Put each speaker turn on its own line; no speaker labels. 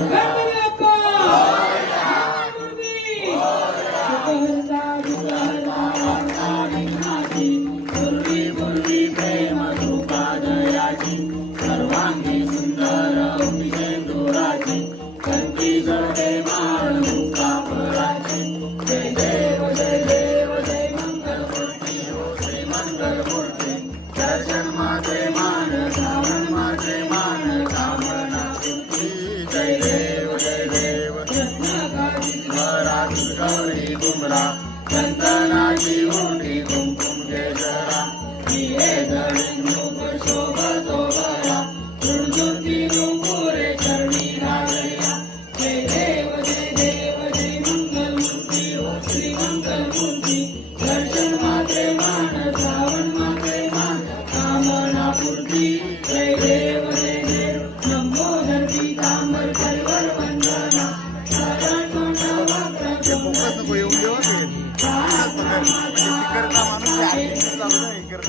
Amen. Gauri Gumrah चंदनाची ओटी कुमकुम केसरा चांगलं हे
करत